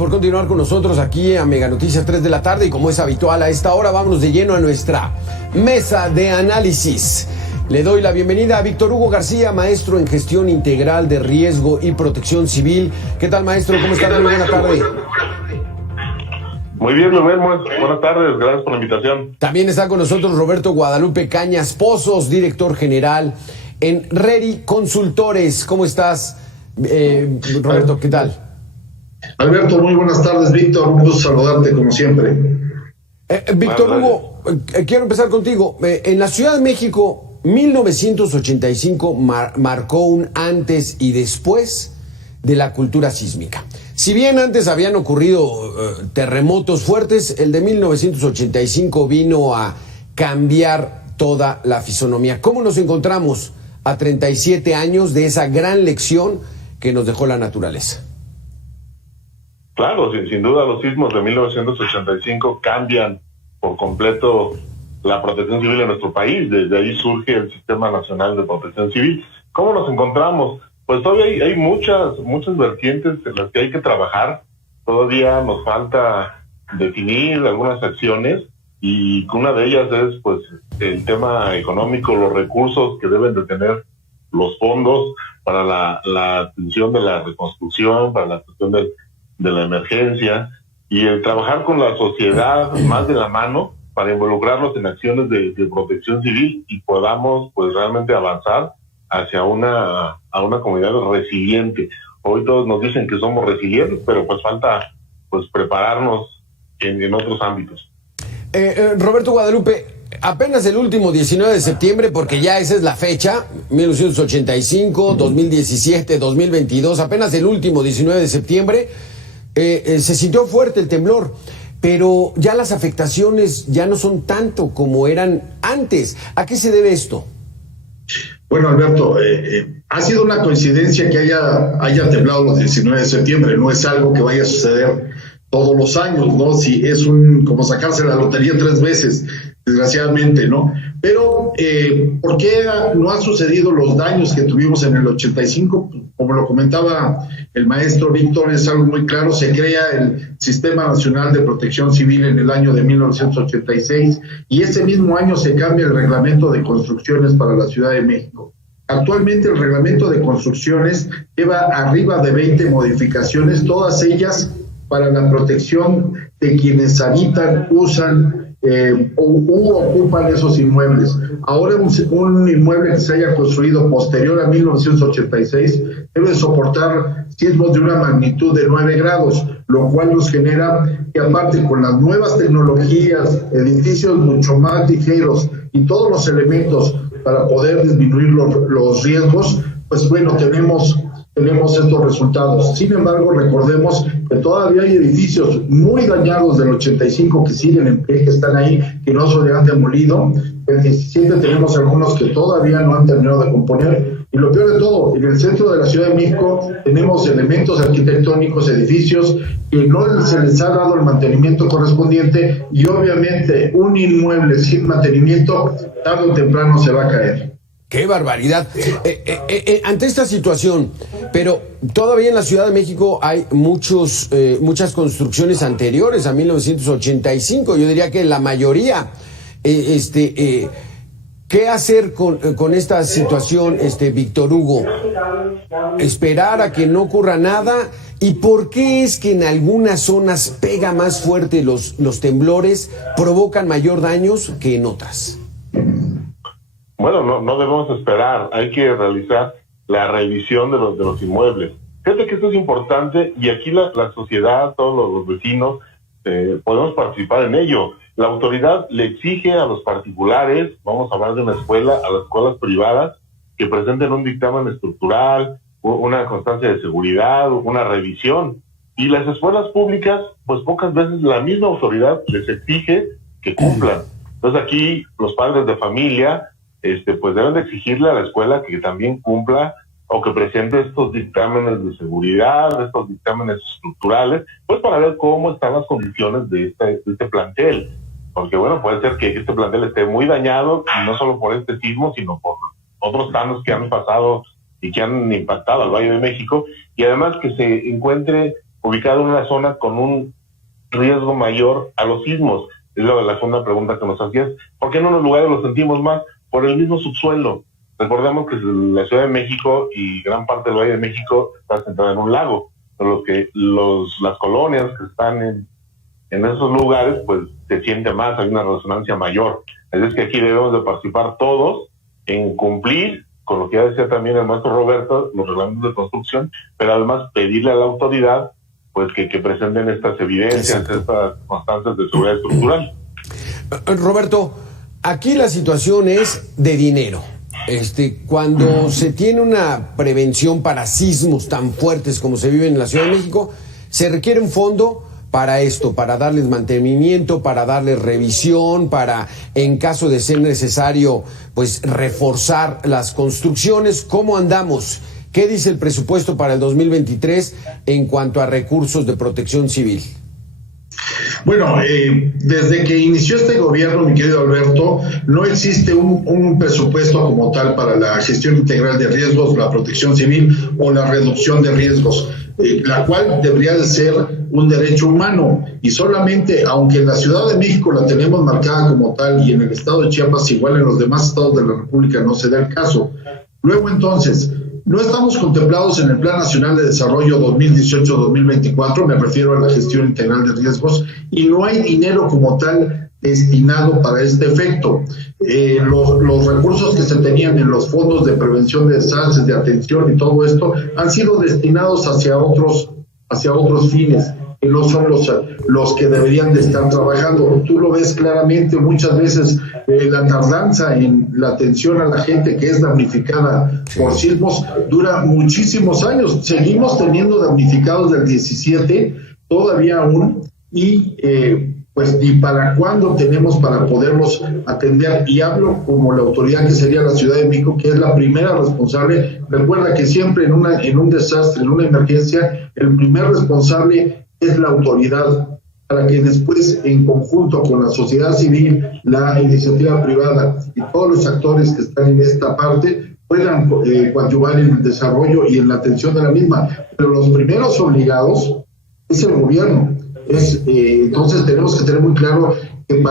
Por continuar con nosotros aquí a Mega Noticias 3 de la tarde, y como es habitual a esta hora, vámonos de lleno a nuestra mesa de análisis. Le doy la bienvenida a Víctor Hugo García, maestro en Gestión Integral de Riesgo y Protección Civil. ¿Qué tal, maestro? ¿Cómo está? Muy buena tarde. Muy bien, Rubén, buenas tardes, gracias por la invitación. También está con nosotros Roberto Guadalupe Cañas Pozos, director general en RERI Consultores. ¿Cómo estás, Roberto? ¿Qué tal? Alberto, muy buenas tardes. Víctor, un gusto saludarte como siempre. Víctor Hugo, quiero empezar contigo. En la Ciudad de México, 1985 marcó un antes y después de la cultura sísmica. Si bien antes habían ocurrido terremotos fuertes, el de 1985 vino a cambiar toda la fisonomía. ¿Cómo nos encontramos a 37 años de esa gran lección que nos dejó la naturaleza? Claro, sin duda los sismos de 1985 cambian por completo la protección civil en nuestro país. Desde ahí surge el Sistema Nacional de Protección Civil. ¿Cómo nos encontramos? Pues todavía hay muchas vertientes en las que hay que trabajar. Todavía nos falta definir algunas acciones, y una de ellas es pues el tema económico, los recursos que deben de tener los fondos para la atención de la reconstrucción, para la atención de la emergencia, y el trabajar con la sociedad más de la mano para involucrarlos en acciones de protección civil y podamos pues realmente avanzar hacia una comunidad resiliente. Hoy todos nos dicen que somos resilientes, pero pues falta pues prepararnos en otros ámbitos. Roberto Guadalupe, apenas el último 19 de septiembre, porque ya esa es la fecha, 1985, 2017, 2022, apenas el último 19 de septiembre, se sintió fuerte el temblor, pero ya las afectaciones ya no son tanto como eran antes. ¿A qué se debe esto? Bueno, Alberto, ha sido una coincidencia que haya temblado los 19 de septiembre, no es algo que vaya a suceder todos los años, ¿no? Si es como sacarse la lotería 3 veces, desgraciadamente, ¿no? Pero, ¿por qué no han sucedido los daños que tuvimos en el 85? Como lo comentaba el maestro Víctor, es algo muy claro. Se crea el Sistema Nacional de Protección Civil en el año de 1986, y ese mismo año se cambia el Reglamento de Construcciones para la Ciudad de México. Actualmente el Reglamento de Construcciones lleva arriba de 20 modificaciones, todas ellas para la protección de quienes habitan, usan u ocupan esos inmuebles. Ahora un inmueble que se haya construido posterior a 1986 debe soportar sismos de una magnitud de 9 grados, lo cual nos genera que, aparte, con las nuevas tecnologías, edificios mucho más ligeros y todos los elementos para poder disminuir los riesgos, pues bueno, tenemos estos resultados. Sin embargo, recordemos que todavía hay edificios muy dañados del 85 que siguen en pie, que están ahí, que no se han demolido. El 17 tenemos algunos que todavía no han terminado de componer. Y lo peor de todo, en el centro de la Ciudad de México tenemos elementos arquitectónicos, edificios que no se les ha dado el mantenimiento correspondiente, y obviamente un inmueble sin mantenimiento tarde o temprano se va a caer. ¡Qué barbaridad! Ante esta situación, pero todavía en la Ciudad de México hay muchas construcciones anteriores a 1985. Yo diría que la mayoría. ¿Qué hacer con esta situación, Víctor Hugo? ¿Esperar a que no ocurra nada? ¿Y por qué es que en algunas zonas pega más fuerte los temblores, provocan mayor daños que en otras? Bueno, no debemos esperar, hay que realizar la revisión de los inmuebles. Fíjate que esto es importante, y aquí la sociedad, todos los vecinos, podemos participar en ello. La autoridad le exige a los particulares, vamos a hablar de una escuela, a las escuelas privadas, que presenten un dictamen estructural, una constancia de seguridad, una revisión. Y las escuelas públicas, pues pocas veces la misma autoridad les exige que cumplan. Entonces aquí los padres de familia pues deben de exigirle a la escuela que también cumpla, o que presente estos dictámenes de seguridad, estos dictámenes estructurales, pues para ver cómo están las condiciones de este plantel. Porque bueno, puede ser que este plantel esté muy dañado, no solo por este sismo, sino por otros daños que han pasado y que han impactado al Valle de México, y además que se encuentre ubicado en una zona con un riesgo mayor a los sismos. Es la segunda pregunta que nos hacías. ¿Por qué en unos lugares lo sentimos más? Por el mismo subsuelo. Recordemos que la Ciudad de México y gran parte del Valle de México está centrada en un lago, por lo que las colonias que están en esos lugares, pues se siente más, hay una resonancia mayor. Es que aquí debemos de participar todos en cumplir con lo que ya decía también el maestro Roberto, los reglamentos de construcción, pero además pedirle a la autoridad pues que presenten estas evidencias, estas constancias de seguridad estructural. Roberto, aquí la situación es de dinero. Cuando se tiene una prevención para sismos tan fuertes como se viven en la Ciudad de México, se requiere un fondo para esto, para darles mantenimiento, para darles revisión, para, en caso de ser necesario, pues reforzar las construcciones. ¿Cómo andamos? ¿Qué dice el presupuesto para el 2023 en cuanto a recursos de protección civil? Bueno, desde que inició este gobierno, mi querido Alberto, no existe un presupuesto como tal para la gestión integral de riesgos, la protección civil o la reducción de riesgos, la cual debería de ser un derecho humano, y solamente, aunque en la Ciudad de México la tenemos marcada como tal y en el estado de Chiapas, igual en los demás estados de la República no se da el caso. Luego entonces, no estamos contemplados en el Plan Nacional de Desarrollo 2018-2024, me refiero a la gestión integral de riesgos, y no hay dinero como tal destinado para este efecto. Los recursos que se tenían en los fondos de prevención de desastres, de atención y todo esto, han sido destinados hacia otros fines, que no son los que deberían de estar trabajando. Tú lo ves claramente muchas veces, la tardanza en la atención a la gente que es damnificada por sismos dura muchísimos años. Seguimos teniendo damnificados del 17 todavía aún, y pues ni para cuándo tenemos para poderlos atender. Y hablo como la autoridad que sería la Ciudad de México, que es la primera responsable. Recuerda que siempre en un desastre, en una emergencia, el primer responsable es la autoridad, para que después, en conjunto con la sociedad civil, la iniciativa privada y todos los actores que están en esta parte puedan coadyuvar en el desarrollo y en la atención de la misma. Pero los primeros obligados es el gobierno. Entonces tenemos que tener muy claro que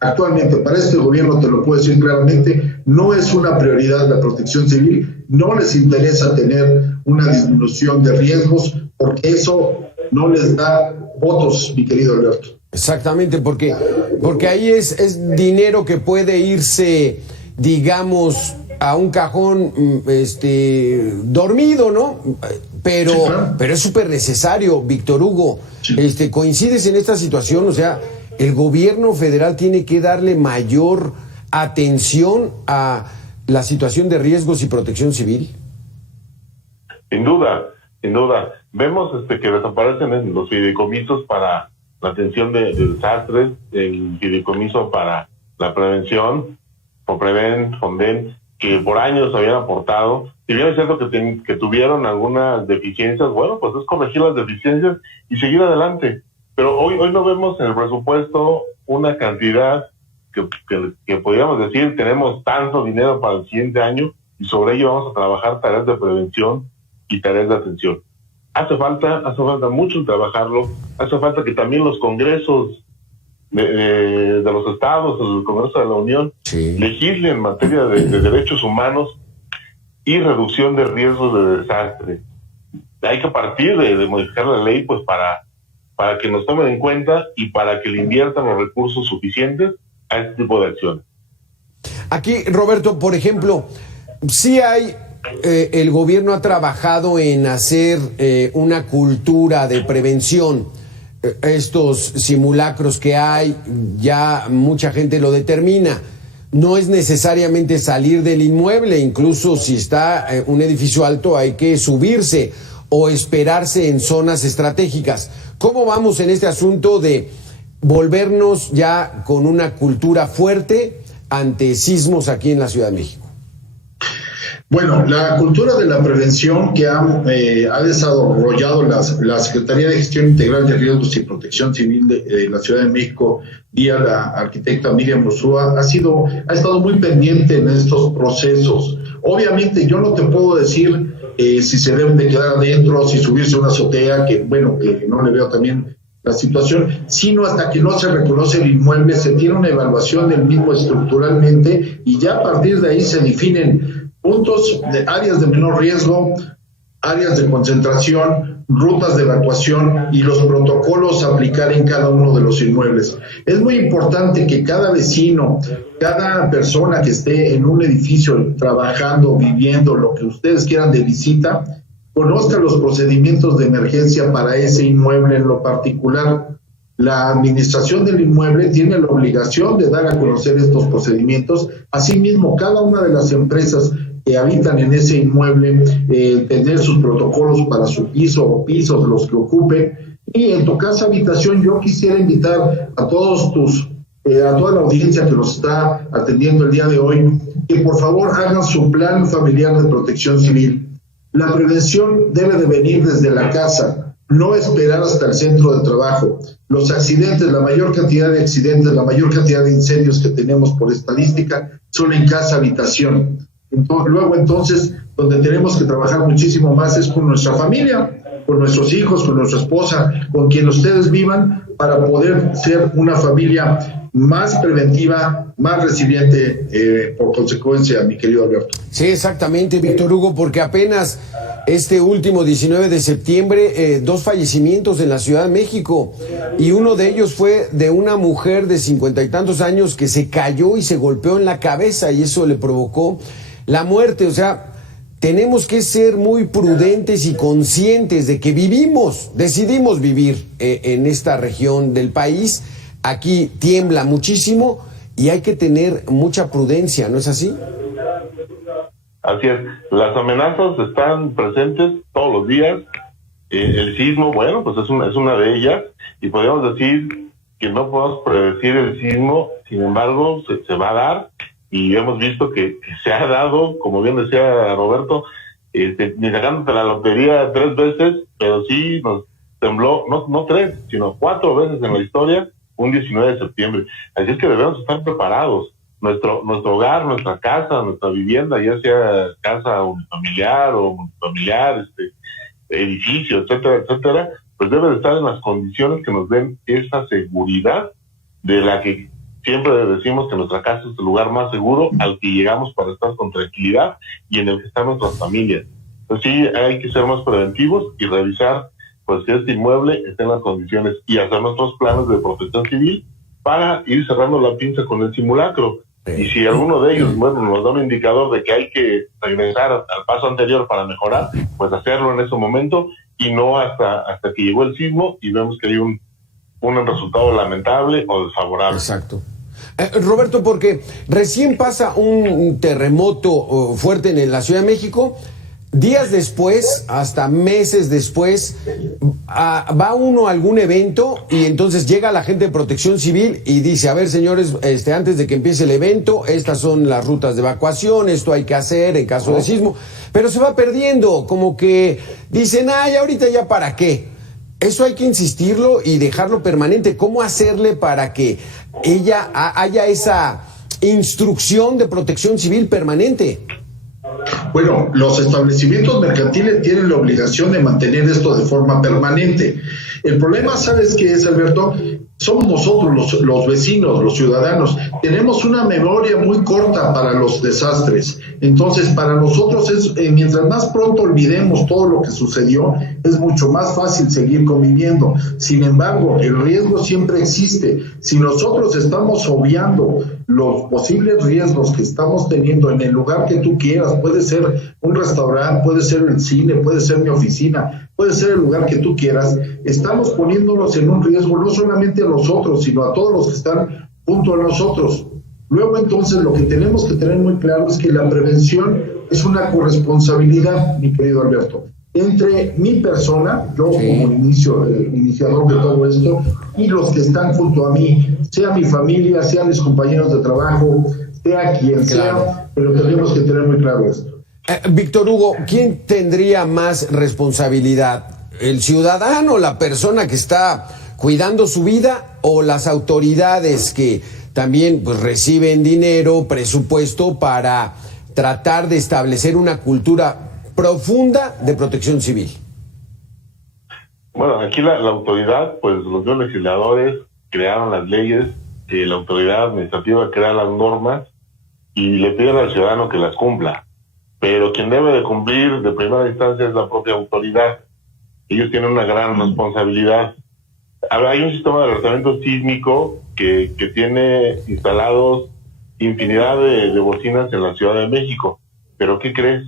actualmente para este gobierno, te lo puedo decir claramente, no es una prioridad la protección civil, no les interesa tener una disminución de riesgos, porque eso no les da votos, mi querido Alberto. Exactamente, porque ahí es dinero que puede irse, digamos, a un cajón dormido, ¿no? Pero, sí, claro. Pero es súper necesario, Víctor Hugo. Sí. ¿Coincides en esta situación? O sea, el gobierno federal tiene que darle mayor atención a la situación de riesgos y protección civil. Sin duda. Vemos que desaparecen los fideicomisos para la atención de desastres, el fideicomiso para la prevención, FOPREVEN, FONDEN, que por años habían aportado. Si bien es cierto que tuvieron algunas deficiencias, bueno, pues es corregir las deficiencias y seguir adelante. Pero hoy no vemos en el presupuesto una cantidad que podríamos decir, tenemos tanto dinero para el siguiente año y sobre ello vamos a trabajar tareas de prevención y tareas de atención. Hace falta mucho trabajarlo, hace falta que también los congresos de los estados, el Congreso de la Unión, legislen en materia de derechos humanos y reducción de riesgos de desastre. Hay que partir de modificar la ley pues para que nos tomen en cuenta y para que le inviertan los recursos suficientes a este tipo de acciones. Aquí, Roberto, por ejemplo, sí hay... el gobierno ha trabajado en hacer una cultura de prevención. Estos simulacros que hay, ya mucha gente lo determina. No es necesariamente salir del inmueble, incluso si está un edificio alto hay que subirse o esperarse en zonas estratégicas. ¿Cómo vamos en este asunto de volvernos ya con una cultura fuerte ante sismos aquí en la Ciudad de México? Bueno, la cultura de la prevención que ha desarrollado la Secretaría de Gestión Integral de Riesgos y Protección Civil de la Ciudad de México, vía la arquitecta Miriam Ursúa, ha estado muy pendiente en estos procesos. Obviamente yo no te puedo decir si se deben de quedar adentro, si subirse a una azotea, que bueno, que no le veo también la situación, sino hasta que no se reconoce el inmueble, se tiene una evaluación del mismo estructuralmente y ya a partir de ahí se definen puntos de áreas de menor riesgo, áreas de concentración, rutas de evacuación y los protocolos a aplicar en cada uno de los inmuebles. Es muy importante que cada vecino, cada persona que esté en un edificio trabajando, viviendo, lo que ustedes quieran de visita, conozca los procedimientos de emergencia para ese inmueble en lo particular. La administración del inmueble tiene la obligación de dar a conocer estos procedimientos. Asimismo, cada una de las empresas que habitan en ese inmueble, tener sus protocolos para su piso o pisos, los que ocupen. Y en tu casa habitación, yo quisiera invitar a todos a toda la audiencia que nos está atendiendo el día de hoy, que por favor hagan su plan familiar de protección civil. La prevención debe de venir desde la casa, no esperar hasta el centro de trabajo. Los accidentes, la mayor cantidad de accidentes, la mayor cantidad de incendios que tenemos por estadística son en casa habitación. Entonces, donde tenemos que trabajar muchísimo más es con nuestra familia, con nuestros hijos, con nuestra esposa, con quien ustedes vivan, para poder ser una familia más preventiva, más resiliente, por consecuencia, mi querido Alberto. Sí, exactamente, Víctor Hugo, porque apenas este último 19 de septiembre, 2 fallecimientos en la Ciudad de México, y uno de ellos fue de una mujer de 50 y tantos años que se cayó y se golpeó en la cabeza y eso le provocó la muerte. O sea, tenemos que ser muy prudentes y conscientes de que decidimos vivir en esta región del país. Aquí tiembla muchísimo y hay que tener mucha prudencia, ¿no es así? Así es, las amenazas están presentes todos los días. El sismo, bueno, pues es una de ellas, y podríamos decir que no podemos predecir el sismo, sin embargo, se va a dar, y hemos visto que se ha dado, como bien decía Roberto, ni sacándote la lotería 3 veces, pero sí nos tembló, no 3, sino 4 veces en la historia, un 19 de septiembre. Así es que debemos estar preparados. Nuestro hogar, nuestra casa, nuestra vivienda, ya sea casa unifamiliar o multifamiliar, edificio, etcétera, etcétera, pues debe de estar en las condiciones que nos den esa seguridad de la que siempre decimos que nuestra casa es el lugar más seguro al que llegamos para estar con tranquilidad y en el que están nuestras familias. Entonces sí, hay que ser más preventivos y revisar pues que este inmueble esté en las condiciones y hacer nuestros planes de protección civil para ir cerrando la pinza con el simulacro. Y si alguno de ellos, bueno, nos da un indicador de que hay que regresar al paso anterior para mejorar, pues hacerlo en ese momento y no hasta que llegó el sismo y vemos que hay un resultado lamentable o desfavorable. Exacto. Roberto, porque recién pasa un terremoto fuerte en la Ciudad de México, días después, hasta meses después, va uno a algún evento y entonces llega la gente de Protección Civil y dice, a ver, señores, antes de que empiece el evento, estas son las rutas de evacuación, esto hay que hacer en caso de sismo, pero se va perdiendo, como que dicen, ya ahorita ya para qué. Eso hay que insistirlo y dejarlo permanente. ¿Cómo hacerle para que haya esa instrucción de Protección Civil permanente? Bueno, los establecimientos mercantiles tienen la obligación de mantener esto de forma permanente. El problema, ¿sabes qué es, Alberto? Somos nosotros, los vecinos, los ciudadanos. Tenemos una memoria muy corta para los desastres. Entonces, para nosotros mientras más pronto olvidemos todo lo que sucedió, es mucho más fácil seguir conviviendo. Sin embargo, el riesgo siempre existe. Si nosotros estamos obviando los posibles riesgos que estamos teniendo en el lugar que tú quieras, puede ser un restaurante, puede ser el cine, puede ser mi oficina, puede ser el lugar que tú quieras, estamos poniéndonos en un riesgo no solamente a nosotros, sino a todos los que están junto a nosotros. Luego, entonces, lo que tenemos que tener muy claro es que la prevención es una corresponsabilidad, mi querido Alberto, entre mi persona, yo como iniciador de todo esto, y los que están junto a mí, sea mi familia, sean mis compañeros de trabajo, sea quien sea, pero tenemos que tener muy claro esto. Víctor Hugo, ¿quién tendría más responsabilidad? ¿El ciudadano, la persona que está cuidando su vida, o las autoridades que también pues reciben dinero, presupuesto para tratar de establecer una cultura profunda de protección civil? Bueno, aquí la autoridad, pues los dos legisladores crearon las leyes, la autoridad administrativa crea las normas y le piden al ciudadano que las cumpla. Pero quien debe de cumplir de primera instancia es la propia autoridad. Ellos tienen una gran responsabilidad. Hay un sistema de alertamiento sísmico que tiene instalados infinidad de bocinas en la Ciudad de México. Pero ¿qué crees?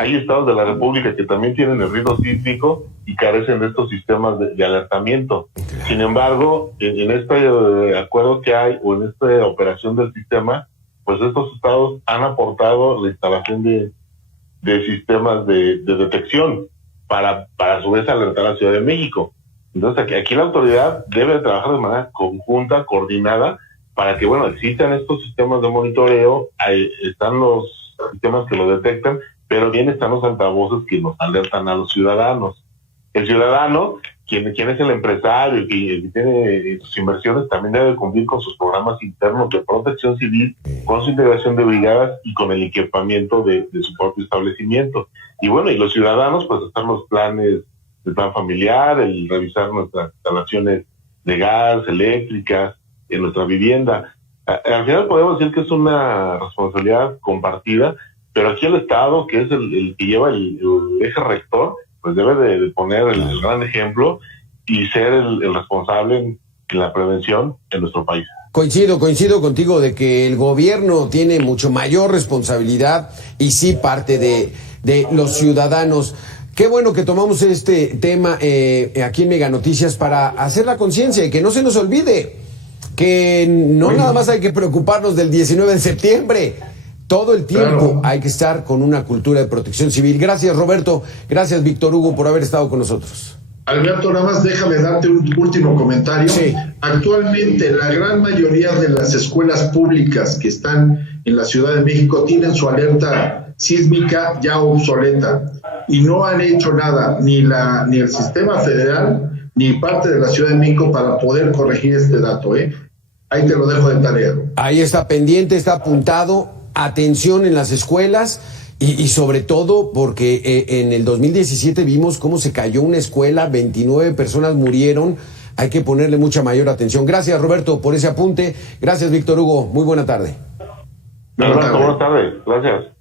Hay estados de la República que también tienen el riesgo sísmico y carecen de estos sistemas de alertamiento. Sin embargo, en este acuerdo que hay o en esta operación del sistema, pues estos estados han aportado la instalación de sistemas de detección para a su vez alertar a la Ciudad de México. Entonces aquí la autoridad debe trabajar de manera conjunta, coordinada, para que, bueno, existan estos sistemas de monitoreo, están los sistemas que lo detectan, pero bien están los altavoces que nos alertan a los ciudadanos. El ciudadano, quien es el empresario y que tiene sus inversiones, también debe cumplir con sus programas internos de protección civil, con su integración de brigadas y con el equipamiento de su propio establecimiento. Y bueno, y los ciudadanos, pues están los planes, el plan familiar, el revisar nuestras instalaciones de gas, eléctricas, en nuestra vivienda. Al final podemos decir que es una responsabilidad compartida, pero aquí el Estado, que es el que lleva el eje rector, pues debe de poner el gran ejemplo y ser el responsable en la prevención en nuestro país. Coincido contigo de que el gobierno tiene mucho mayor responsabilidad y sí parte de los ciudadanos. Qué bueno que tomamos este tema aquí en Mega Noticias para hacer la conciencia y que no se nos olvide que no nada más hay que preocuparnos del 19 de septiembre. Todo el tiempo hay que estar con una cultura de protección civil. Gracias, Roberto. Gracias, Víctor Hugo, por haber estado con nosotros. Alberto, nada más déjame darte un último comentario. Sí. Actualmente, la gran mayoría de las escuelas públicas que están en la Ciudad de México tienen su alerta sísmica ya obsoleta y no han hecho nada, ni el sistema federal ni parte de la Ciudad de México para poder corregir este dato. Ahí te lo dejo de tarea. Ahí está pendiente, está apuntado. Atención en las escuelas y sobre todo porque en el 2017 vimos cómo se cayó una escuela, 29 personas murieron. Hay que ponerle mucha mayor atención. Gracias, Roberto, por ese apunte. Gracias, Víctor Hugo. Muy buena tarde. Buenas tardes. Gracias.